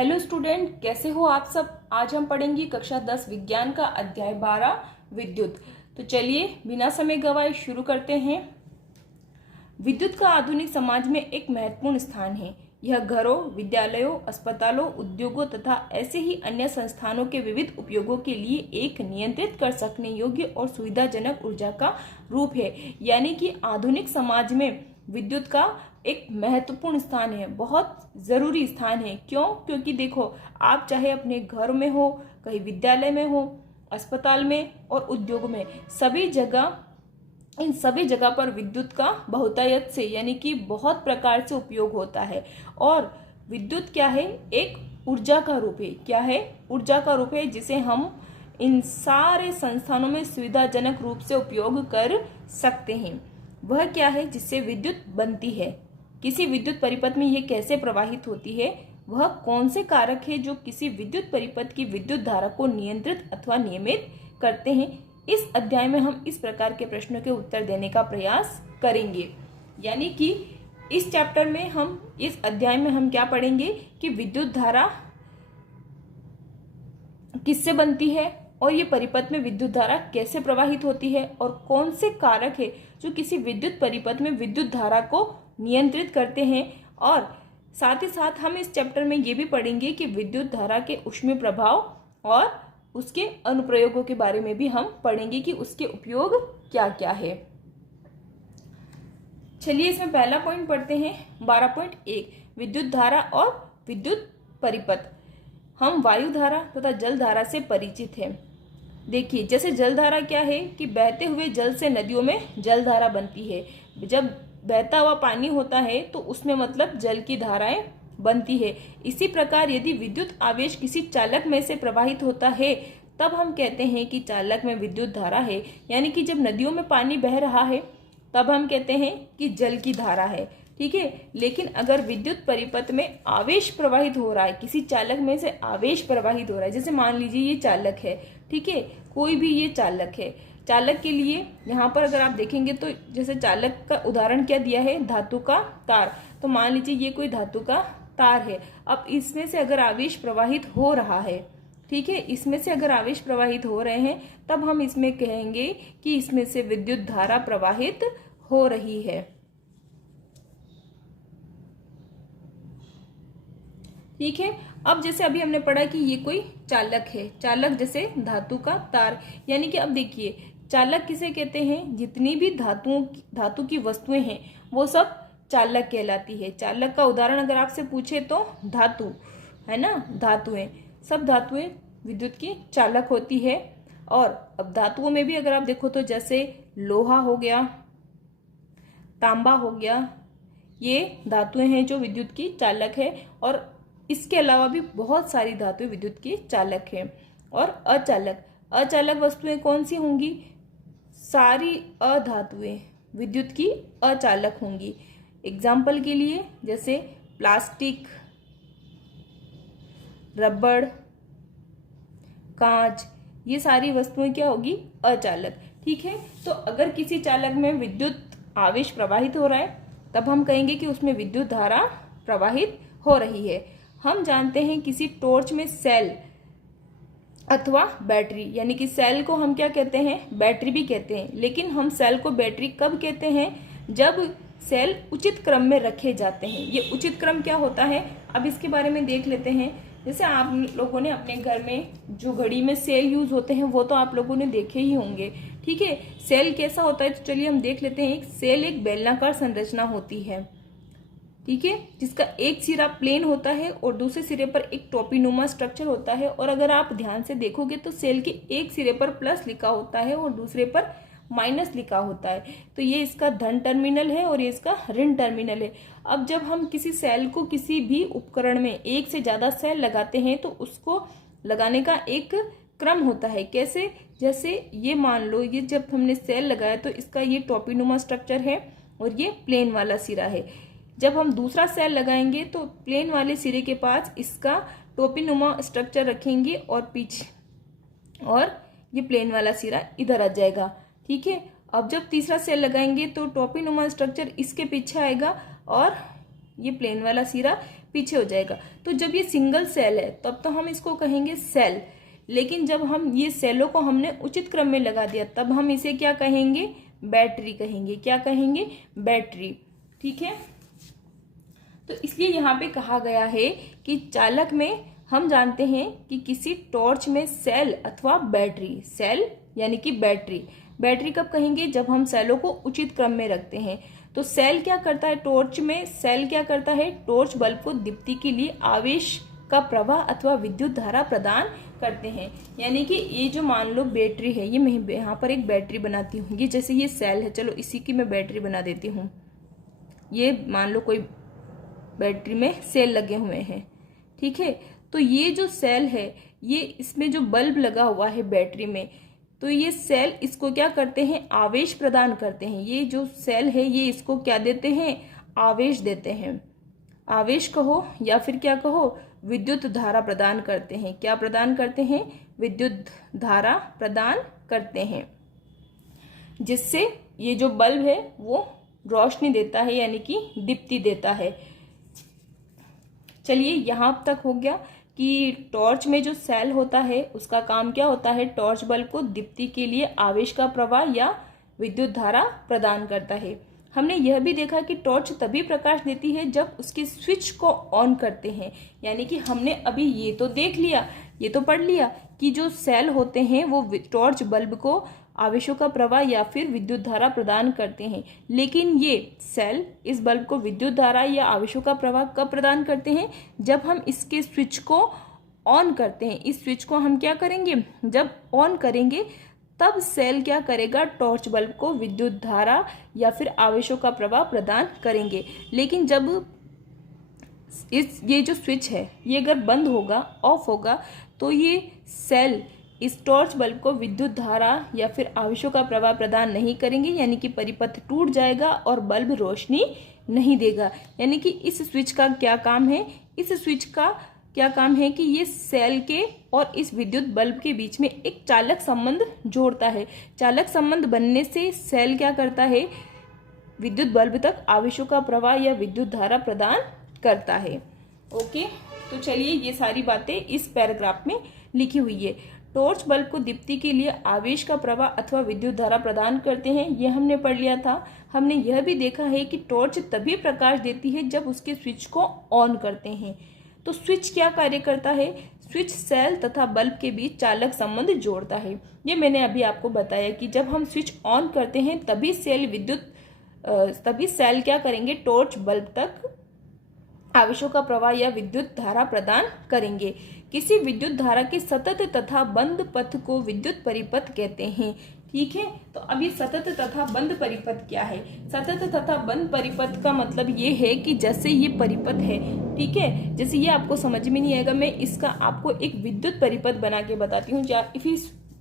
Hello student, कैसे हो आप सब। आज हम पढ़ेंगे कक्षा 10 विज्ञान का अध्याय 12 विद्युत। तो चलिए बिना समय गवाए शुरू करते हैं। विद्युत का आधुनिक समाज में एक महत्वपूर्ण स्थान है। यह घरों, विद्यालयों, अस्पतालों, उद्योगों तथा ऐसे ही अन्य संस्थानों के विविध उपयोगों के लिए एक नियंत्रित कर सकने योग्य और सुविधाजनक ऊर्जा का रूप है। यानी कि आधुनिक समाज में विद्युत का एक महत्वपूर्ण स्थान है, बहुत जरूरी स्थान है। क्यों? क्योंकि देखो, आप चाहे अपने घर में हो, कहीं विद्यालय में हो, अस्पताल में और उद्योग में, इन सभी जगह पर विद्युत का बहुतायत से यानी कि बहुत प्रकार से उपयोग होता है। और विद्युत क्या है? एक ऊर्जा का रूप है। क्या है? ऊर्जा का रूप है, जिसे हम इन सारे संस्थानों में सुविधाजनक रूप से उपयोग कर सकते हैं। वह क्या है जिससे विद्युत बनती है? किसी विद्युत परिपथ में यह कैसे प्रवाहित होती है? वह कौन से कारक है जो किसी विद्युत परिपथ की विद्युत धारा को नियंत्रित अथवा नियमित करते हैं? इस अध्याय में हम इस प्रकार के प्रश्नों के उत्तर देने का प्रयास करेंगे। यानी कि इस चैप्टर में इस अध्याय में हम क्या पढ़ेंगे कि विद्युत धारा किससे बनती है और ये परिपथ में विद्युत धारा कैसे प्रवाहित होती है और कौन से कारक है जो किसी विद्युत परिपथ में विद्युत धारा को नियंत्रित करते हैं। और साथ ही साथ हम इस चैप्टर में ये भी पढ़ेंगे कि विद्युत धारा के ऊष्मीय प्रभाव और उसके अनुप्रयोगों के बारे में भी हम पढ़ेंगे कि उसके उपयोग क्या क्या है। चलिए इसमें पहला पॉइंट पढ़ते हैं। 12.1 विद्युत धारा और विद्युत परिपथ। हम वायु धारा तथा जल धारा से परिचित हैं। देखिए, जैसे जल धारा क्या है कि बहते हुए जल से नदियों में जल धारा बनती है। जब बहता हुआ पानी होता है तो उसमें मतलब जल की धाराएं बनती है। इसी प्रकार यदि विद्युत आवेश किसी चालक में से प्रवाहित होता है तब हम कहते हैं कि चालक में विद्युत धारा है। यानी कि जब नदियों में पानी बह रहा है तब हम कहते हैं कि जल की धारा है। ठीक है। लेकिन अगर विद्युत परिपथ में आवेश प्रवाहित हो रहा है, किसी चालक में से आवेश प्रवाहित हो रहा है, जैसे मान लीजिए ये चालक है, ठीक है, कोई भी ये चालक है। चालक के लिए यहाँ पर अगर आप देखेंगे तो जैसे चालक का उदाहरण क्या दिया है, धातु का तार। तो मान लीजिए ये कोई धातु का तार है। अब इसमें से अगर आवेश प्रवाहित हो रहा है, ठीक है, इसमें से अगर आवेश प्रवाहित हो रहे हैं तब हम इसमें कहेंगे कि इसमें से विद्युत धारा प्रवाहित हो रही है। ठीक है। अब जैसे अभी हमने पढ़ा कि ये कोई चालक है, चालक जैसे धातु का तार। यानी कि अब देखिए, चालक किसे कहते हैं? जितनी भी धातु की वस्तुएं हैं वो सब चालक कहलाती है। चालक का उदाहरण अगर आपसे पूछे तो धातु है ना, धातुएं, सब धातुएं विद्युत की चालक होती है। और अब धातुओं में भी अगर आप देखो तो जैसे लोहा हो गया, तांबा हो गया, ये धातुएं हैं जो विद्युत की चालक है। और इसके अलावा भी बहुत सारी धातुएं विद्युत की चालक हैं। और अचालक वस्तुएं कौन सी होंगी? सारी अधातुएं विद्युत की अचालक होंगी। एग्जाम्पल के लिए जैसे प्लास्टिक, रबड़, कांच, ये सारी वस्तुएं क्या होगी? अचालक। ठीक है। तो अगर किसी चालक में विद्युत आवेश प्रवाहित हो रहा है तब हम कहेंगे कि उसमें विद्युत धारा प्रवाहित हो रही है। हम जानते हैं किसी टॉर्च में सेल अथवा बैटरी, यानी कि सेल को हम क्या कहते हैं? बैटरी भी कहते हैं। लेकिन हम सेल को बैटरी कब कहते हैं? जब सेल उचित क्रम में रखे जाते हैं। ये उचित क्रम क्या होता है, अब इसके बारे में देख लेते हैं। जैसे आप लोगों ने अपने घर में जो घड़ी में सेल यूज होते हैं वो तो आप लोगों ने देखे ही होंगे। ठीक है। सेल कैसा होता है? तो चलिए हम देख लेते हैं। एक सेल एक बेलनाकार संरचना होती है, ठीक है, जिसका एक सिरा प्लेन होता है और दूसरे सिरे पर एक टोपीनुमा स्ट्रक्चर होता है। और अगर आप ध्यान से देखोगे तो सेल के एक सिरे पर प्लस लिखा होता है और दूसरे पर माइनस लिखा होता है। तो ये इसका धन टर्मिनल है और ये इसका ऋण टर्मिनल है। अब जब हम किसी सेल को किसी भी उपकरण में एक से ज्यादा सेल लगाते हैं तो उसको लगाने का एक क्रम होता है। कैसे? जैसे ये मान लो, ये जब हमने सेल लगाया तो इसका ये टोपीनुमा स्ट्रक्चर है और ये प्लेन वाला सिरा है। जब हम दूसरा सेल लगाएंगे तो प्लेन वाले सिरे के पास इसका टोपीनुमा स्ट्रक्चर रखेंगे और पीछे, और ये प्लेन वाला सिरा इधर आ जाएगा। ठीक है। अब जब तीसरा सेल लगाएंगे तो टोपीनुमा स्ट्रक्चर इसके पीछे आएगा और ये प्लेन वाला सिरा पीछे हो जाएगा। तो जब ये सिंगल सेल है तब तो हम इसको कहेंगे सेल, लेकिन जब हम ये सेलों को हमने उचित क्रम में लगा दिया तब हम इसे क्या कहेंगे, बैटरी कहेंगे। क्या कहेंगे, बैटरी। ठीक है, तो इसलिए यहाँ पे कहा गया है कि चालक में हम जानते हैं कि किसी टॉर्च में सेल अथवा बैटरी, सेल यानी कि बैटरी, बैटरी कब कहेंगे, जब हम सेलों को उचित क्रम में रखते हैं। तो सेल क्या करता है, टॉर्च में सेल क्या करता है, टॉर्च बल्ब को दीप्ति के लिए आवेश का प्रवाह अथवा विद्युत धारा प्रदान करते हैं। यानी कि ये जो मान लो बैटरी है, ये मैं यहाँ पर एक बैटरी बनाती हूँ, ये जैसे ये सेल है, चलो इसी की मैं बैटरी बना देती हूँ। ये मान लो कोई बैटरी में सेल लगे हुए हैं, ठीक है। तो ये जो सेल है, ये इसमें जो बल्ब लगा हुआ है बैटरी में, तो ये सेल इसको क्या करते हैं, आवेश प्रदान करते हैं। ये जो सेल है ये इसको क्या देते हैं, आवेश देते हैं। आवेश कहो या फिर क्या कहो, विद्युत धारा प्रदान करते हैं। क्या प्रदान करते हैं, विद्युत धारा प्रदान करते हैं, जिससे ये जो बल्ब है वो रोशनी देता है, यानी कि दीप्ति देता है। चलिए यहां तक हो गया कि टॉर्च में जो सेल होता है उसका काम क्या होता है, टॉर्च बल्ब को दीप्ति के लिए आवेश का प्रवाह या विद्युत धारा प्रदान करता है। हमने यह भी देखा कि टॉर्च तभी प्रकाश देती है जब उसके स्विच को ऑन करते हैं। यानी कि हमने अभी ये तो देख लिया, ये तो पढ़ लिया कि जो सेल होते हैं वो टॉर्च बल्ब को आवेशों का प्रवाह या फिर विद्युत धारा प्रदान करते हैं। लेकिन ये सेल इस बल्ब को विद्युत धारा या आवेशों का प्रवाह कब प्रदान करते हैं, जब हम इसके स्विच को ऑन करते हैं। इस स्विच को हम क्या करेंगे, जब ऑन करेंगे तब सेल क्या करेगा, टॉर्च बल्ब को विद्युत धारा या फिर आवेशों का प्रवाह प्रदान करेंगे। लेकिन जब ये जो स्विच है ये अगर बंद होगा, ऑफ होगा, तो ये सेल इस टॉर्च बल्ब को विद्युत धारा या फिर आवेशों का प्रवाह प्रदान नहीं करेंगे, यानी कि परिपथ टूट जाएगा और बल्ब रोशनी नहीं देगा। यानी कि इस स्विच का क्या काम है, इस स्विच का क्या काम है कि ये सेल के और इस विद्युत बल्ब के बीच में एक चालक संबंध जोड़ता है। चालक संबंध बनने से सेल क्या करता है, विद्युत बल्ब तक आवेशों का प्रवाह या विद्युत धारा प्रदान करता है। ओके, तो चलिए ये सारी बातें इस पैराग्राफ में लिखी हुई है। टॉर्च बल्ब को दीप्ति के लिए आवेश का प्रवाह अथवा विद्युत धारा प्रदान करते हैं, ये हमने पढ़ लिया था। हमने यह भी देखा है कि टॉर्च तभी प्रकाश देती है जब उसके स्विच को ऑन करते हैं। तो स्विच क्या कार्य करता है, स्विच सेल तथा बल्ब के बीच चालक संबंध जोड़ता है। ये मैंने अभी आपको बताया कि जब हम स्विच ऑन करते हैं तभी सेल क्या करेंगे, टॉर्च बल्ब तक आवेशों का प्रवाह या विद्युत धारा प्रदान करेंगे। किसी विद्युत धारा के सतत तथा बंद पथ को विद्युत परिपथ कहते हैं। ठीक है, तो अभी सतत तथा बंद परिपथ क्या है, सतत तथा बंद परिपथ का मतलब ये है कि जैसे ये परिपथ है, ठीक है, जैसे ये आपको समझ में नहीं आएगा, मैं इसका आपको एक विद्युत परिपथ बना के बताती हूँ।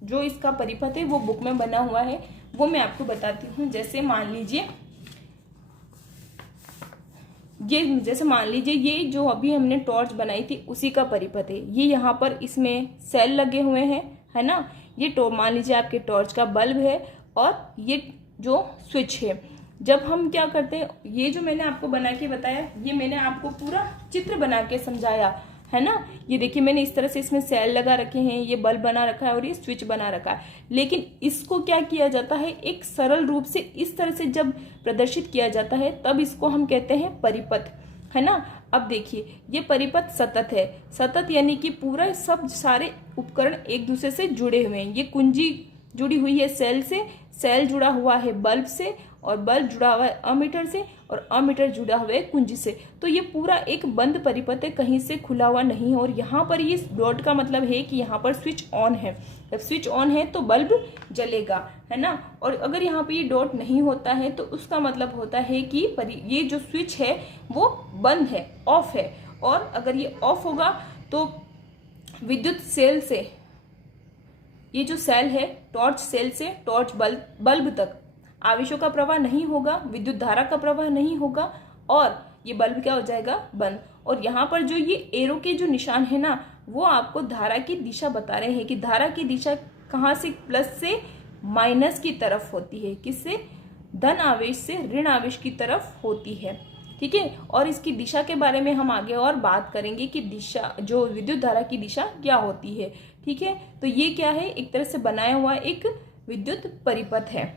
जो इसका परिपथ है वो बुक में बना हुआ है, वो मैं आपको बताती हूँ। जैसे मान लीजिए ये जो अभी हमने टॉर्च बनाई थी उसी का परिपथ है। ये यहाँ पर इसमें सेल लगे हुए हैं, है ना। ये मान लीजिए आपके टॉर्च का बल्ब है और ये जो स्विच है। जब हम क्या करते हैं, ये जो मैंने आपको बना के बताया, ये मैंने आपको पूरा चित्र बना के समझाया, है ना। ये देखिए मैंने इस तरह से इसमें सेल लगा रखे हैं, ये बल्ब बना रखा है और ये स्विच बना रखा है। लेकिन इसको क्या किया जाता है, एक सरल रूप से इस तरह से जब प्रदर्शित किया जाता है तब इसको हम कहते हैं परिपथ, है ना। अब देखिए ये परिपथ सतत है, सतत यानी कि पूरा सब सारे उपकरण एक दूसरे से जुड़े हुए हैं। ये कुंजी जुड़ी हुई है सेल से, सेल जुड़ा हुआ है बल्ब से, और बल्ब जुड़ा हुआ है अमीटर से, और अमीटर जुड़ा हुआ है कुंजी से। तो ये पूरा एक बंद परिपथ है, कहीं से खुला हुआ नहीं है। और यहाँ पर ये डॉट का मतलब है कि यहाँ पर स्विच ऑन है। जब स्विच ऑन है तो बल्ब जलेगा, है ना। और अगर यहाँ पे ये डॉट नहीं होता है तो उसका मतलब होता है कि ये जो स्विच है वो बंद है, ऑफ है। और अगर ये ऑफ होगा तो विद्युत सेल से, ये जो सेल है टॉर्च सेल से टॉर्च बल्ब तक आवेशों का प्रवाह नहीं होगा, विद्युत धारा का प्रवाह नहीं होगा, और ये बल्ब क्या हो जाएगा, बंद। और यहाँ पर जो ये एरो के जो निशान है ना, वो आपको धारा की दिशा बता रहे हैं कि धारा की दिशा कहाँ से, प्लस से माइनस की तरफ होती है, किससे, धन आवेश से ऋण आवेश की तरफ होती है। ठीक है। और इसकी दिशा के बारे में हम आगे और बात करेंगे कि दिशा, जो विद्युत धारा की दिशा क्या होती है, ठीक है। तो ये क्या है, एक तरह से बनाया हुआ एक विद्युत परिपथ है।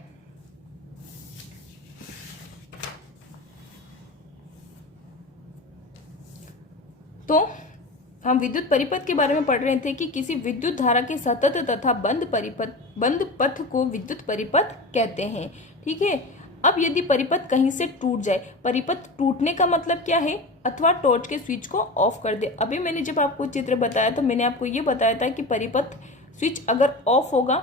तो हम विद्युत परिपथ के बारे में पढ़ रहे थे कि किसी विद्युत धारा के सतत तथा बंद पथ को विद्युत परिपथ कहते हैं, ठीक है। अब यदि परिपथ कहीं से टूट जाए, परिपथ टूटने का मतलब क्या है, अथवा टॉर्च के स्विच को ऑफ कर दे। अभी मैंने जब आपको चित्र बताया तो मैंने आपको ये बताया था कि परिपथ स्विच अगर ऑफ होगा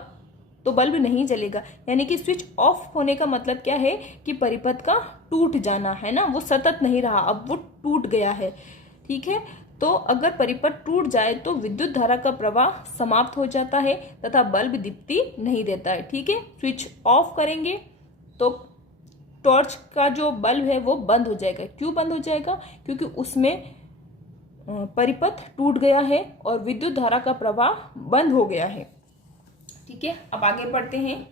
तो बल्ब नहीं जलेगा, यानी कि स्विच ऑफ होने का मतलब क्या है कि परिपथ का टूट जाना है ना, वो सतत नहीं रहा, अब वो टूट गया है, ठीक है। तो अगर परिपथ टूट जाए तो विद्युत धारा का प्रवाह समाप्त हो जाता है तथा बल्ब दीप्ति नहीं देता है, ठीक है। स्विच ऑफ करेंगे तो टॉर्च का जो बल्ब है वो बंद हो जाएगा। क्यों बंद हो जाएगा, क्योंकि उसमें परिपथ टूट गया है और विद्युत धारा का प्रवाह बंद हो गया है, ठीक है। अब आगे बढ़ते हैं,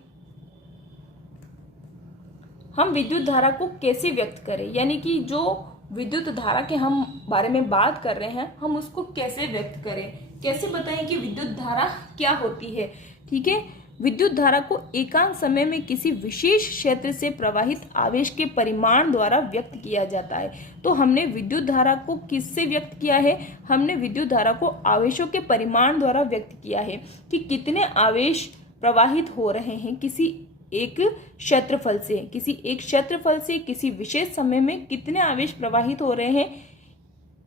हम विद्युत धारा को कैसे व्यक्त करें, यानी कि जो विद्युत धारा के हम बारे में बात कर रहे हैं हम उसको कैसे व्यक्त करें, कैसे बताएं कि विद्युत धारा क्या होती है, ठीक है। विद्युत धारा को एकांक समय में किसी विशेष क्षेत्र से प्रवाहित आवेश के परिमाण द्वारा व्यक्त किया जाता है। तो हमने विद्युत धारा को किससे व्यक्त किया है, हमने विद्युत धारा को आवेशों के परिमाण द्वारा व्यक्त किया है कि कितने आवेश प्रवाहित हो रहे हैं किसी एक क्षेत्रफल से, किसी एक क्षेत्रफल से किसी विशेष समय में कितने आवेश प्रवाहित हो रहे हैं,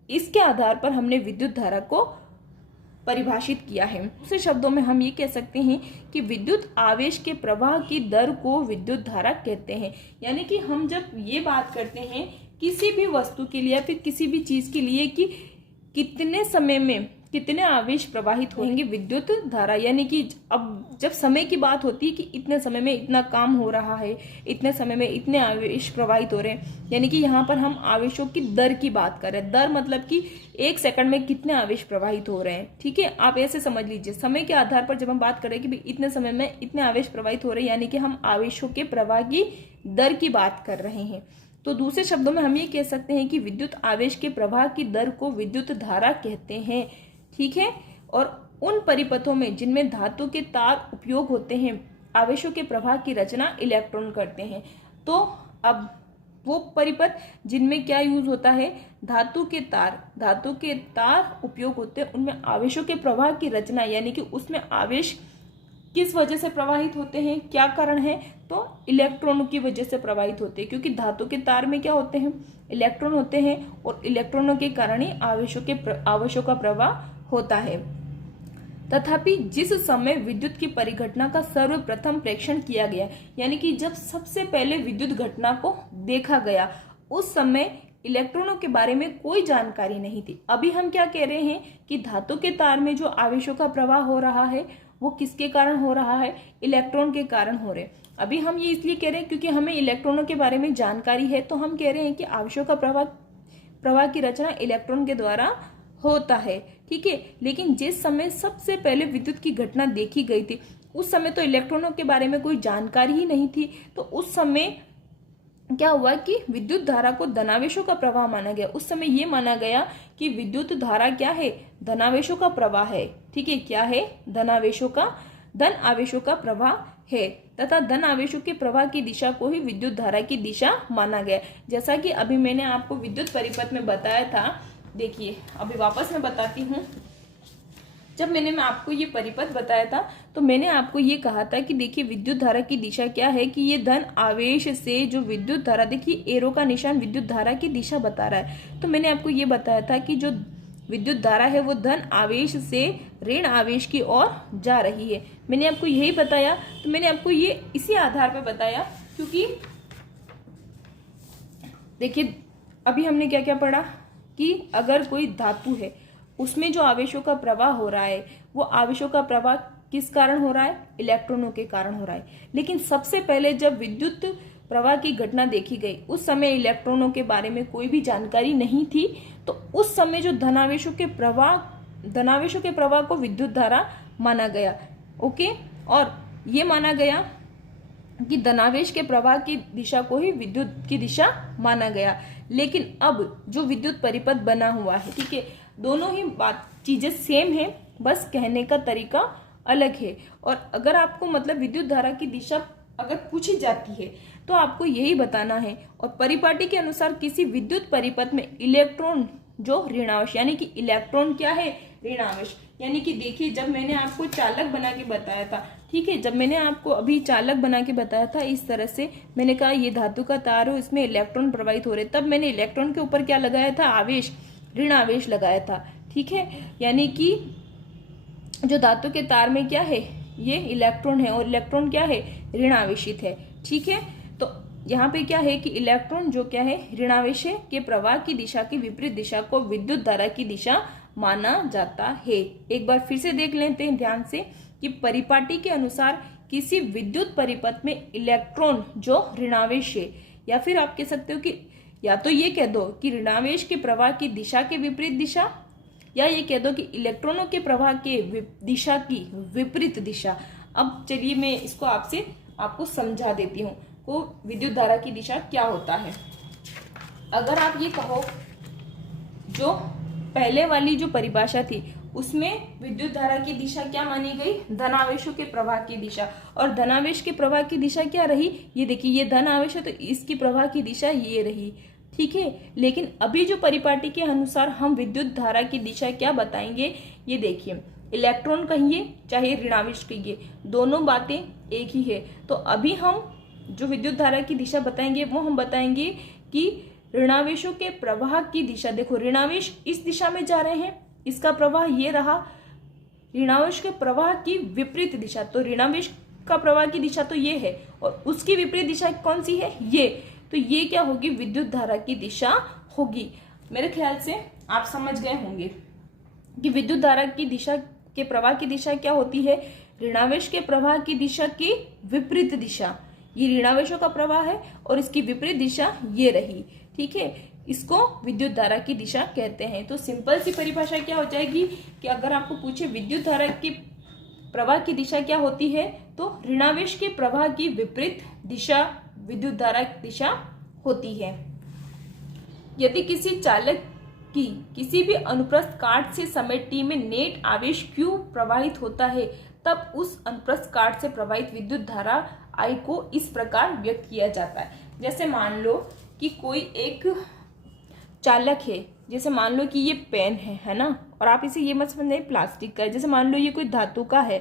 इसके आधार पर हमने विद्युत धारा को परिभाषित किया है। दूसरे शब्दों में हम ये कह सकते हैं कि विद्युत आवेश के प्रवाह की दर को विद्युत धारा कहते हैं। यानी कि हम जब ये बात करते हैं किसी भी वस्तु के लिए या फिर किसी भी चीज के लिए कि कितने समय में कितने आवेश प्रवाहित होंगे विद्युत धारा, यानी कि अब जब समय की बात होती है कि इतने समय में इतना काम हो रहा है, इतने समय में इतने आवेश प्रवाहित हो रहे हैं, यानी कि यहाँ पर हम आवेशों की दर की बात कर रहे हैं। दर मतलब कि एक सेकंड में कितने आवेश प्रवाहित हो रहे हैं, ठीक है। आप ऐसे समझ लीजिए, समय के आधार पर जब हम बात करें कि भाई इतने समय में इतने आवेश प्रवाहित हो रहे हैं, यानी कि हम आवेशों के प्रवाह की दर की बात कर रहे हैं। तो दूसरे शब्दों में हम ये कह सकते हैं कि विद्युत आवेश के प्रवाह की दर को विद्युत धारा कहते हैं, ठीक है। और उन परिपथों में जिनमें धातु के तार उपयोग होते हैं, आवेशों के प्रवाह की रचना इलेक्ट्रॉन करते हैं। तो अब वो परिपथ जिनमें क्या यूज होता है, धातु के तार उपयोग होते हैं, उनमें आवेशों के प्रवाह की रचना, यानी कि उसमें आवेश किस वजह से प्रवाहित होते हैं, क्या कारण है, तो इलेक्ट्रॉनों की वजह से प्रवाहित होते हैं, क्योंकि धातु के तार में क्या होते हैं, इलेक्ट्रॉन होते हैं, और इलेक्ट्रॉनों के कारण ही आवेशों का प्रवाह होता है। तथापि जिस समय विद्युत की परिघटना का सर्वप्रथम प्रेक्षण किया गया, यानी कि जब सबसे पहले विद्युत घटना को देखा गया, उस समय इलेक्ट्रॉनों के बारे में कोई जानकारी नहीं थी। अभी हम क्या कह रहे हैं कि धातु के तार में जो आवेशों का प्रवाह हो रहा है वो किसके कारण हो रहा है, इलेक्ट्रॉन के कारण हो रहे। अभी हम ये इसलिए कह रहे हैं क्योंकि हमें इलेक्ट्रॉनों के बारे में जानकारी है, तो हम कह रहे हैं कि आवेशों का प्रवाह की रचना इलेक्ट्रॉन के द्वारा होता है, ठीक है। लेकिन जिस समय सबसे पहले विद्युत की घटना देखी गई थी, उस समय तो इलेक्ट्रॉनों के बारे में कोई जानकारी ही नहीं थी। तो उस समय क्या हुआ कि विद्युत धारा को धनावेशों का प्रवाह माना गया। उस समय ये माना गया कि विद्युत धारा क्या है, धनावेशों का प्रवाह है, ठीक है। क्या है, धन आवेशों का प्रवाह है, तथा धन आवेशों के प्रवाह की दिशा को ही विद्युत धारा की दिशा माना गया। जैसा कि अभी मैंने आपको विद्युत परिपथ में बताया था, देखिए अभी वापस मैं बताती हूँ। जब मैं आपको ये परिपथ बताया था तो मैंने आपको ये कहा था कि देखिए विद्युत धारा की दिशा क्या है, कि ये धन आवेश से जो विद्युत धारा, देखिए एरो का निशान विद्युत धारा की दिशा बता रहा है। तो मैंने आपको ये बताया था कि जो विद्युत धारा है वो धन आवेश से ऋण आवेश की ओर जा रही है। मैंने आपको यही बताया, तो मैंने आपको ये इसी आधार पर बताया, क्योंकि देखिए अभी हमने क्या क्या पढ़ा कि अगर कोई धातु है उसमें जो आवेशों का प्रवाह हो रहा है, वो आवेशों का प्रवाह किस कारण हो रहा है, इलेक्ट्रॉनों के कारण हो रहा है। लेकिन सबसे पहले जब विद्युत प्रवाह की घटना देखी गई, उस समय इलेक्ट्रॉनों के बारे में कोई भी जानकारी नहीं थी। तो उस समय जो धनावेशों के प्रवाह को विद्युत धारा माना गया, ओके। और ये माना गया कि धनावेश के प्रवाह की दिशा को ही विद्युत की दिशा माना गया। लेकिन अब जो विद्युत परिपथ बना हुआ है, ठीक है, दोनों ही बात चीजें सेम है, बस कहने का तरीका अलग है। और अगर आपको मतलब विद्युत धारा की दिशा अगर पूछी जाती है तो आपको यही बताना है। और परिपाटी के अनुसार किसी विद्युत परिपथ में इलेक्ट्रॉन जो ऋणावेश, यानी कि इलेक्ट्रॉन क्या है, ऋणावेश, यानी कि देखिए जब मैंने आपको चालक बना के बताया था, ठीक है, जब मैंने आपको अभी चालक बना के बताया था इस तरह से, मैंने कहा ये धातु का तार हो, इसमें इलेक्ट्रॉन प्रवाहित हो रहे, तब मैंने इलेक्ट्रॉन के ऊपर क्या लगाया था, आवेश, ऋण आवेश लगाया था, ठीक है। यानी कि जो धातु के तार में क्या है, ये इलेक्ट्रॉन है और इलेक्ट्रॉन क्या है, ऋण आवेशित है, ठीक है। तो यहाँ पे क्या है कि इलेक्ट्रॉन जो क्या है, ऋणावेश के प्रवाह की दिशा की विपरीत दिशा को विद्युत धारा की दिशा माना जाता है। एक बार फिर से देख लेते हैं ध्यान से कि परिपाटी के अनुसार किसी विद्युत परिपथ में इलेक्ट्रॉन जो ऋणावेश है, या फिर आप कह सकते हो कि या तो ये कह दो कि ऋणावेश के प्रवाह की दिशा के विपरीत दिशा, या ये कह दो कि इलेक्ट्रॉनों के प्रवाह के दिशा की विपरीत दिशा। अब चलिए मैं इसको आपको समझा देती हूँ को विद्युत धारा की दिशा क्या होता है। अगर आप ये कहो, जो पहले वाली जो परिभाषा थी उसमें विद्युत धारा की दिशा क्या मानी गई, धनावेशों के प्रवाह की दिशा, और धनावेश के प्रवाह की दिशा क्या रही, ये देखिए ये धन आवेश है तो इसकी प्रवाह की दिशा ये रही, ठीक है। लेकिन अभी जो परिपाटी के अनुसार हम विद्युत धारा की दिशा क्या बताएंगे, ये देखिए, इलेक्ट्रॉन कहिए चाहे ऋणावेश कहिए, दोनों बातें एक ही है। तो अभी हम जो विद्युत धारा की दिशा बताएंगे वो हम बताएंगे कि ऋणावेशों के प्रवाह की दिशा, देखो ऋणावेश इस दिशा में जा रहे हैं, इसका प्रवाह ये रहा, ऋणावेश के प्रवाह की विपरीत दिशा, तो ऋणावेश का प्रवाह की दिशा तो ये है और उसकी विपरीत दिशा कौन सी है, ये, तो ये क्या होगी, विद्युत धारा की दिशा होगी। मेरे ख्याल से आप समझ गए होंगे कि विद्युत धारा की दिशा के प्रवाह की दिशा क्या होती है, ऋणावेश के प्रवाह की दिशा की विपरीत दिशा, ये ऋणावेशों का प्रवाह है और इसकी विपरीत दिशा ये रही, ठीक है, इसको विद्युत धारा की दिशा कहते हैं। तो सिंपल सी परिभाषा क्या हो जाएगी कि अगर आपको पूछे विद्युत धारा की प्रवाह की दिशा क्या होती है, तो ऋणावेश के प्रवाह की विपरीत दिशा विद्युत धारा की दिशा होती है। यदि किसी चालक की किसी भी अनुप्रस्थ काट से समय t में नेट आवेश q प्रवाहित होता है, तब उस अनुप्रस्थ काट से प्रवाहित विद्युत धारा I को इस प्रकार व्यक्त किया जाता है। जैसे मान लो कि कोई एक चालक है, जैसे मान लो कि ये पेन है ना, और आप इसे ये मत समझिए प्लास्टिक का है, जैसे मान लो ये कोई धातु का है,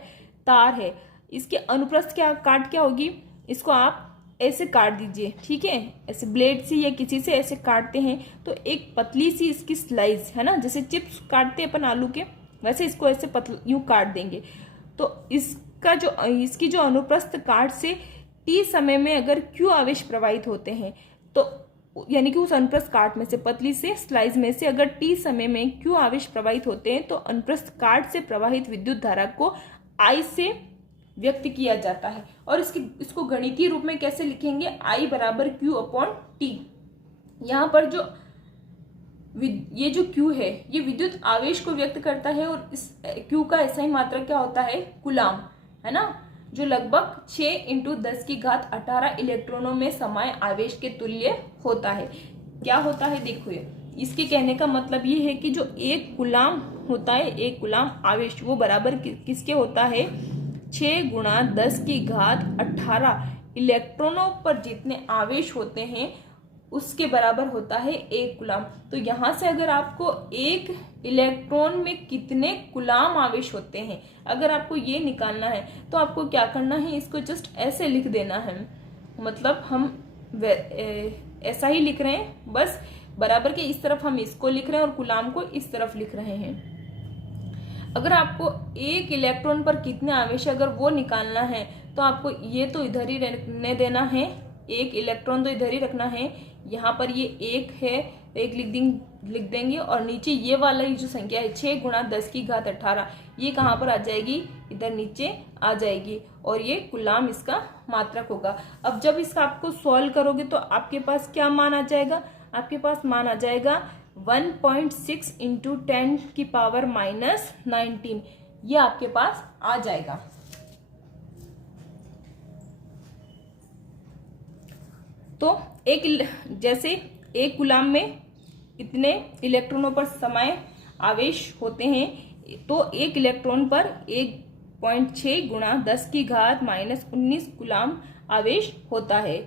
तार है, इसके अनुप्रस्थ क्या काट क्या होगी, इसको आप ऐसे काट दीजिए, ठीक है, ऐसे ब्लेड से या किसी से ऐसे काटते हैं तो एक पतली सी इसकी स्लाइस है ना, जैसे चिप्स काटते हैं अपन आलू के, वैसे इसको ऐसे यूं काट देंगे। तो इसकी जो अनुप्रस्थ काट से t समय में अगर q आवेश प्रवाहित होते हैं, तो यानी कि उस अनुप्रस्थ काट में से पतली से स्लाइस में से अगर t समय में q आवेश प्रवाहित होते हैं, तो अनुप्रस्थ काट से प्रवाहित विद्युत धारा को I से व्यक्त किया जाता है। और इसको गणितीय रूप में कैसे लिखेंगे, I बराबर Q अपॉन T। यहाँ पर जो ये जो Q है ये विद्युत आवेश को व्यक्त करता है, और इस Q का ऐसा ही मात्रक क्या होता है, कूलाम, है ना, जो लगभग 6 × 10⁻18 इलेक्ट्रॉनों में समाये आवेश के तुल्य होता है। क्या होता है, देखो इसके कहने का मतलब ये है कि जो एक कूलाम होता है, एक कूलाम आवेश, वो बराबर किसके होता है, 6 × 10⁻18 इलेक्ट्रॉनों पर जितने आवेश होते हैं उसके बराबर होता है एक कूलाम। तो यहाँ से अगर आपको एक इलेक्ट्रॉन में कितने कूलाम आवेश होते हैं अगर आपको ये निकालना है, तो आपको क्या करना है, इसको जस्ट ऐसे लिख देना है, मतलब हम ऐसा ही लिख रहे हैं, बस बराबर के इस तरफ हम इसको लिख रहे हैं और कूलाम को इस तरफ लिख रहे हैं। अगर आपको एक इलेक्ट्रॉन पर कितने आवेश है अगर वो निकालना है, तो आपको ये तो इधर ही रहने देना है, एक इलेक्ट्रॉन तो इधर ही रखना है, यहाँ पर ये एक है, एक लिख देंगे, और नीचे ये वाला जो संख्या है 6 × 10⁻18 ये कहाँ पर आ जाएगी, इधर नीचे आ जाएगी, और ये कूलाम इसका मात्रक होगा। अब जब इसका आपको सॉल्व करोगे तो आपके पास क्या मान आ जाएगा, आपके पास मान आ जाएगा 1.6 × 10⁻−19, ये आपके पास आ जाएगा। तो जैसे एक कूलाम में इतने इलेक्ट्रॉनों पर समाये आवेश होते हैं, तो एक इलेक्ट्रॉन पर 1.6 गुणा 10 की घात -19 कूलाम आवेश होता है।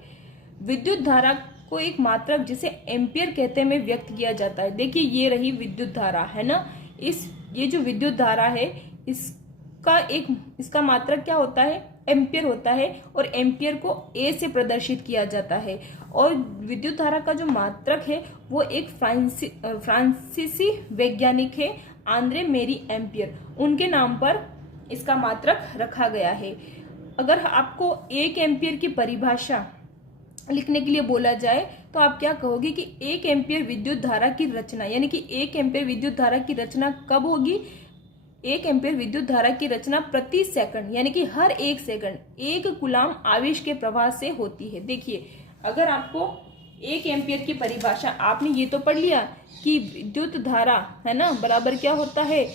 विद्युत धारा को एक मात्रक जिसे एम्पियर कहते में व्यक्त किया जाता है। देखिए ये रही विद्युत धारा है ना, ये जो विद्युत धारा है इसका मात्रक क्या होता है, एम्पियर होता है, और एम्पियर को ए से प्रदर्शित किया जाता है। और विद्युत धारा का जो मात्रक है वो एक फ्रांसीसी वैज्ञानिक है आंद्रे मेरी एम्पियर, उनके नाम पर इसका मात्रक रखा गया है। अगर आपको 1 एम्पियर की परिभाषा लिखने के लिए बोला जाए तो आप क्या कहोगे कि 1 एम्पियर विद्युत धारा की रचना, यानी कि 1 एम्पियर विद्युत धारा की रचना कब होगी? 1 एम्पियर विद्युत धारा की रचना प्रति सेकंड, यानी कि हर 1 सेकंड 1 कूलाम आवेश के प्रवाह से होती है। देखिए अगर आपको 1 एम्पियर की परिभाषा, आपने ये तो पढ़ लिया कि विद्युत धारा है ना बराबर क्या होता है,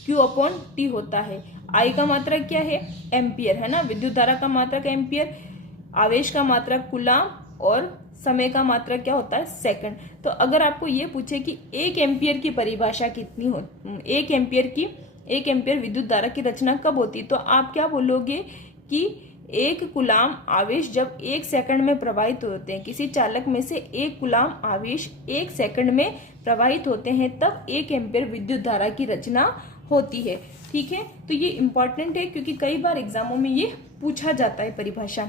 Q/T होता है। I का मात्रक क्या है, एम्पियर है ना, विद्युत धारा का मात्रक एम्पियर, आवेश का मात्रक कूलाम, और समय का मात्रक क्या होता है, सेकंड। तो अगर आपको ये पूछे कि 1 एम्पियर की परिभाषा कितनी हो, 1 एम्पियर विद्युत धारा की रचना कब होती, तो आप क्या बोलोगे कि 1 कूलाम आवेश जब 1 सेकंड में प्रवाहित होते हैं, किसी चालक में से 1 कूलाम आवेश 1 सेकंड में प्रवाहित होते हैं, तब 1 एम्पियर विद्युत धारा की रचना होती है। ठीक है, तो ये इंपॉर्टेंट है क्योंकि कई बार एग्जामों में ये पूछा जाता है परिभाषा।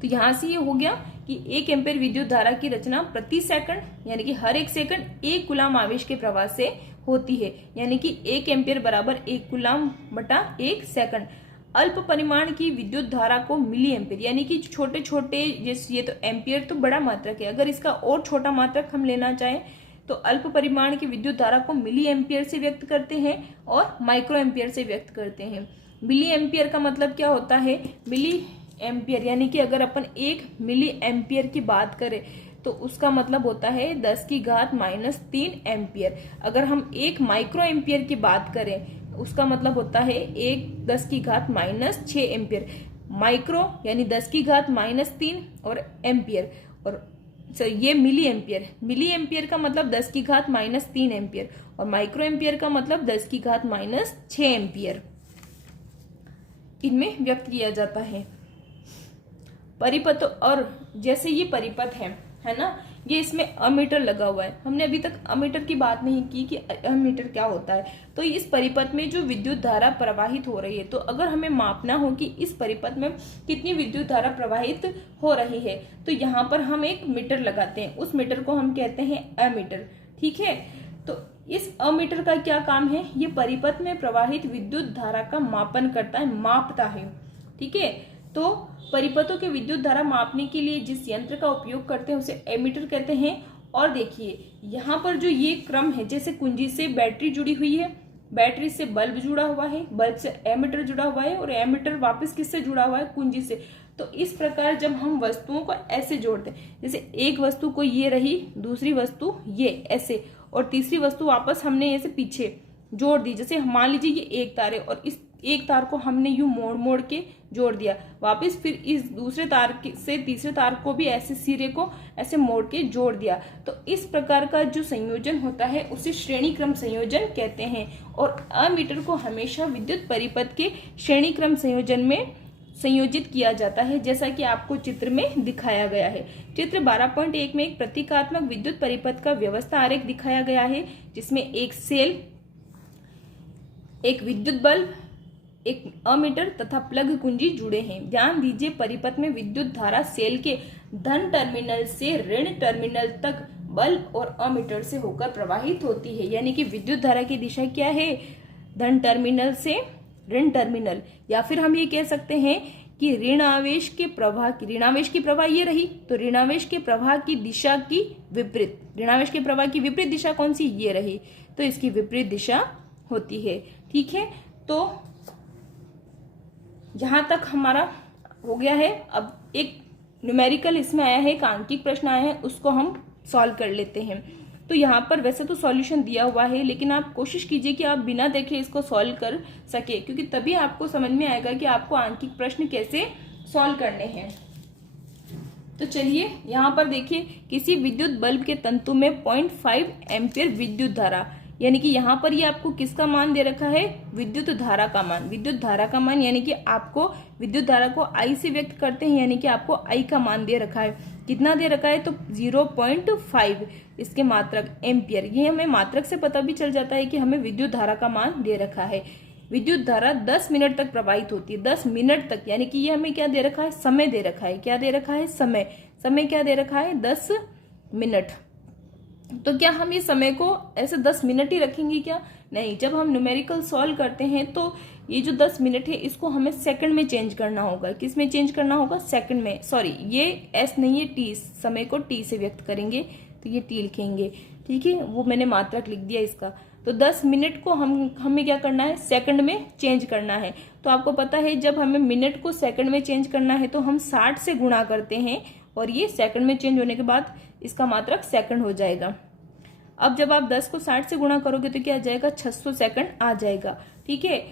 तो यहां से ये हो गया कि 1 एम्पियर विद्युत धारा की रचना प्रति सेकंड, यानी कि हर 1 सेकंड 1 कूलाम आवेश के प्रवाह से होती है, यानी कि 1 एम्पियर बराबर 1 कूलाम बटा 1 सेकंड। अल्प परिमाण की विद्युत धारा को मिली एम्पियर, यानी कि छोटे छोटे, जैसे ये तो एम्पियर तो बड़ा मात्रक है, अगर इसका और छोटा मात्रक हम लेना चाहें तो अल्प परिमाण की विद्युत धारा को मिली एम्पियर से व्यक्त करते हैं और माइक्रो एम्पियर से व्यक्त करते हैं। मिली एम्पियर का मतलब क्या होता है, मिली एम्पियर यानी कि अगर अपन 1 मिली एम्पियर की बात करें तो उसका मतलब होता है 10 की घात -3 एम्पियर। अगर हम 1 माइक्रो एम्पियर की बात करें उसका मतलब होता है 1 10 की घात -6 एम्पियर। माइक्रो यानी 10 की घात -3 और एम्पियर, और ये मिली एम्पियर का मतलब 10 की घात -3 एम्पियर, और माइक्रो एम्पियर का मतलब 10 की घात -6 एम्पियर इनमें व्यक्त किया जाता है। परिपथ, और जैसे ये परिपथ है ना, ये इसमें अमीटर लगा हुआ है। हमने अभी तक अमीटर की बात नहीं की कि अमीटर क्या होता है। तो इस परिपथ में जो विद्युत धारा प्रवाहित हो रही है, तो अगर हमें मापना हो कि इस परिपथ में कितनी विद्युत धारा प्रवाहित हो रही है, तो यहाँ पर हम एक मीटर लगाते हैं, उस मीटर को हम कहते हैं अमीटर। ठीक है, तो इस अमीटर का क्या काम है, ये परिपथ में प्रवाहित विद्युत धारा का मापन करता है, मापता है। ठीक है, तो परिपथों के विद्युत धारा मापने के लिए जिस यंत्र का उपयोग करते हैं उसे एमीटर कहते हैं। और देखिए यहाँ पर जो ये क्रम है, जैसे कुंजी से बैटरी जुड़ी हुई है, बैटरी से बल्ब जुड़ा हुआ है, बल्ब से एमीटर जुड़ा हुआ है, और एमीटर वापस किससे जुड़ा हुआ है, कुंजी से। तो इस प्रकार जब हम वस्तुओं को ऐसे जोड़ते हैं, जैसे एक वस्तु को ये रही, दूसरी वस्तु ये ऐसे, और तीसरी वस्तु वापस हमने ऐसे पीछे जोड़ दी। जैसे मान लीजिए ये एक तार है और इस एक तार को हमने यूं मोड़ मोड़ के जोड़ दिया, वापस फिर इस दूसरे तार से तीसरे तार को भी ऐसे सिरे को ऐसे मोड़ के जोड़ दिया। तो इस प्रकार का जो संयोजन होता है उसे श्रेणी क्रम संयोजन कहते हैं। और अमीटर को हमेशा विद्युत परिपथ के श्रेणी क्रम संयोजन में संयोजित किया जाता है, जैसा कि आपको चित्र में दिखाया गया है। चित्र 12.1 में एक प्रतीकात्मक विद्युत परिपथ का व्यवस्था आरेख दिखाया गया है, जिसमें एक सेल, एक विद्युत बल्ब, एक अमीटर तथा प्लग कुंजी जुड़े हैं। ध्यान दीजिए, परिपथ में विद्युत धारा सेल के धन टर्मिनल से ऋण टर्मिनल तक बल्ब और अमीटर से होकर प्रवाहित होती है। यानी कि विद्युत धारा की दिशा क्या है, धन टर्मिनल से ऋण टर्मिनल, या फिर हम ये कह सकते हैं कि ऋणावेश के प्रवाह ये रही, तो ऋणावेश के प्रवाह की दिशा की विपरीत, ऋणावेश के प्रवाह की विपरीत दिशा कौन सी, ये रही, तो इसकी विपरीत दिशा होती है। ठीक है, तो जहां तक हमारा हो गया है। अब एक न्यूमेरिकल इसमें आया है, एक आंकिक प्रश्न आया है, उसको हम सॉल्व कर लेते हैं। तो यहाँ पर वैसे तो सॉल्यूशन दिया हुआ है, लेकिन आप कोशिश कीजिए कि आप बिना देखे इसको सॉल्व कर सके, क्योंकि तभी आपको समझ में आएगा कि आपको आंकिक प्रश्न कैसे सॉल्व करने हैं। तो चलिए यहाँ पर देखिए, किसी विद्युत बल्ब के तंतु में 0.5 एम्पियर विद्युत धारा, यानी कि यहाँ पर ये आपको किसका मान दे रखा है, विद्युत धारा का मान। विद्युत धारा का मान यानी कि आपको विद्युत धारा को I से व्यक्त करते हैं, यानी कि आपको I का मान दे रखा है। कितना दे रखा है, तो 0.5 इसके मात्रक एम्पियर। ये हमें मात्रक से पता भी चल जाता है कि हमें विद्युत धारा का मान दे रखा है। विद्युत धारा 10 मिनट तक प्रवाहित होती है, 10 मिनट तक, यानी कि ये हमें क्या दे रखा है, समय दे रखा है। क्या दे रखा है, समय। समय क्या दे रखा है, 10 मिनट। तो क्या हम ये समय को ऐसे 10 मिनट ही रखेंगे क्या, नहीं। जब हम न्यूमेरिकल सॉल्व करते हैं तो ये जो 10 मिनट है इसको हमें सेकंड में चेंज करना होगा। किस में चेंज करना होगा, सेकंड में। सॉरी, ये एस नहीं है, टी। समय को टी से व्यक्त करेंगे तो ये टी लिखेंगे, ठीक है। वो मैंने मात्रक लिख दिया इसका। तो 10 मिनट को हमें क्या करना है, सेकंड में चेंज करना है। तो आपको पता है जब हमें मिनट को सेकंड में चेंज करना है तो हम 60 से गुणा करते हैं और ये सेकंड में चेंज होने के बाद इसका मात्रक सेकंड हो जाएगा। अब जब आप 10 को 60 से गुणा करोगे तो क्या आ जाएगा, 600 सेकंड आ जाएगा, ठीक है।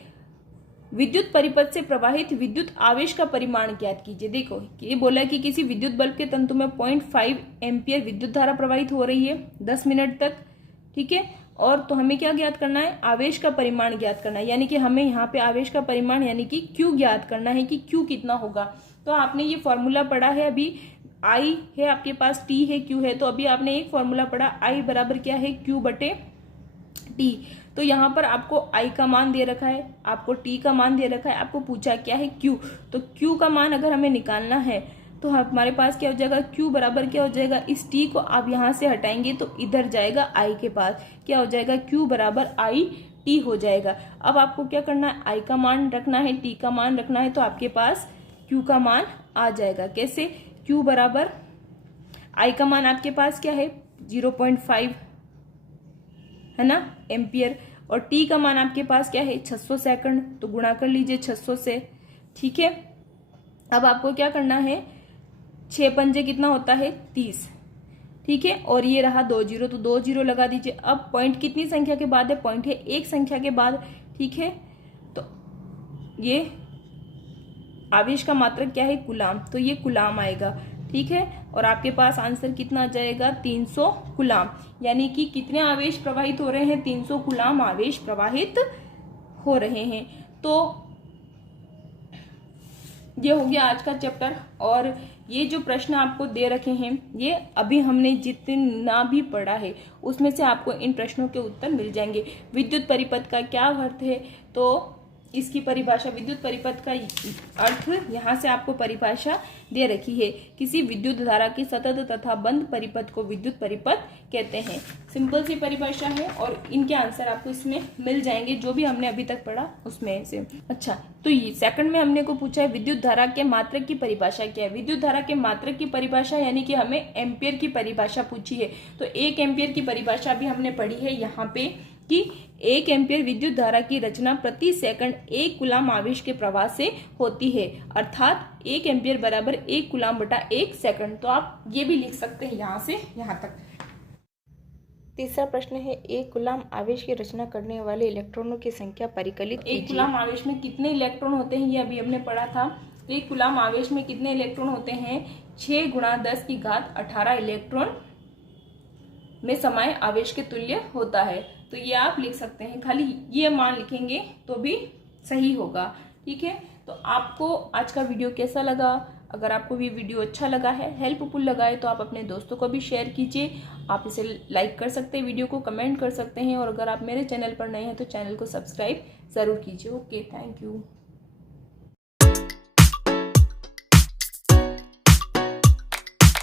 विद्युत परिपथ से प्रवाहित विद्युत आवेश का परिमाण ज्ञात कीजिए। देखो ये बोला कि किसी विद्युत बल्ब के तंतु में 0.5 एम्पियर विद्युत धारा प्रवाहित हो रही है 10 मिनट तक, ठीक है। और तो हमें क्या ज्ञात करना है, आवेश का परिमाण ज्ञात करना है, यानी कि हमें यहाँ पे आवेश का परिमाण यानी कि Q ज्ञात करना है कि Q कितना होगा। तो आपने ये फॉर्मूला पढ़ा है, अभी I है आपके पास, T है, Q है। तो अभी आपने एक फॉर्मूला पढ़ा, I बराबर क्या है, Q बटे T। तो यहाँ पर आपको I का मान दे रखा है, आपको T का मान दे रखा है, आपको पूछा क्या है, Q। तो Q का मान अगर हमें निकालना है तो हमारे पास क्या हो जाएगा, Q बराबर क्या हो जाएगा, इस T को आप यहाँ से हटाएंगे तो इधर जाएगा I के पास, क्या हो जाएगा, Q बराबर I T हो जाएगा। अब आपको क्या करना है, I का मान रखना है, T का मान रखना है, तो आपके पास Q का मान आ जाएगा। कैसे, Q बराबर I का मान आपके पास क्या है, 0.5 है ना एम्पियर, और T का मान आपके पास क्या है, 600 सेकंड। तो गुणा कर लीजिए 600 से, ठीक है। अब आपको क्या करना है, 6 पंजे कितना होता है, 30, ठीक है। और ये रहा 2 जीरो, तो 2 जीरो लगा दीजिए। अब पॉइंट कितनी संख्या के बाद है, पॉइंट है एक संख्या के बाद, ठीक है। तो ये आवेश का मात्रक क्या है, कूलाम, तो ये कूलाम आएगा, ठीक है। और आपके पास आंसर कितना आ जाएगा, 300 कूलाम। यानी कि कितने आवेश प्रवाहित हो रहे हैं, 300 कूलाम आवेश प्रवाहित हो रहे हैं। तो ये हो गया आज का चैप्टर। और ये जो प्रश्न आपको दे रखे हैं, ये अभी हमने जितना भी पढ़ा है उसमें से आपको इन प्रश्नों के उत्तर मिल जाएंगे। विद्युत परिपथ का क्या अर्थ है, तो इसकी परिभाषा, विद्युत परिपथ का अर्थ यहाँ से आपको परिभाषा दे रखी है। किसी विद्युत धारा की सतत तथा बंद परिपथ को विद्युत परिपथ कहते हैं। सिंपल सी परिभाषा है और इनके आंसर आपको इसमें मिल जाएंगे जो भी हमने अभी तक पढ़ा उसमें से। अच्छा, तो ये सेकंड में हमने को पूछा है विद्युत धारा के मात्रक की परिभाषा क्या है। विद्युत धारा के मात्रक की परिभाषा यानी कि हमें एम्पियर की परिभाषा पूछी है। तो 1 एम्पियर की परिभाषा भी हमने पढ़ी है यहाँ पे कि 1 एम्पियर विद्युत धारा की रचना प्रति सेकंड 1 कूलाम आवेश के प्रवाह से होती है, अर्थात 1 एम्पियर बराबर 1 कूलाम बटा 1 सेकंड। तो आप ये भी लिख सकते हैं यहाँ से यहाँ तक। तीसरा प्रश्न है, 1 कूलाम आवेश की रचना करने वाले इलेक्ट्रॉनों की संख्या परिकलित कीजिए। 1 कूलाम आवेश में कितने इलेक्ट्रॉन होते हैं, ये अभी हमने पढ़ा था। तो 1 कूलाम आवेश में कितने इलेक्ट्रॉन होते हैं, 6 × 10 की घात 18 इलेक्ट्रॉन में समाये आवेश के तुल्य होता है। तो ये आप लिख सकते हैं, खाली ये मान लिखेंगे तो भी सही होगा, ठीक है। तो आपको आज का वीडियो कैसा लगा, अगर आपको ये वीडियो अच्छा लगा है, हेल्पफुल लगा है, तो आप अपने दोस्तों को भी शेयर कीजिए। आप इसे लाइक कर सकते हैं, वीडियो को कमेंट कर सकते हैं, और अगर आप मेरे चैनल पर नए हैं तो चैनल को सब्सक्राइब ज़रूर कीजिए। Okay, thank you.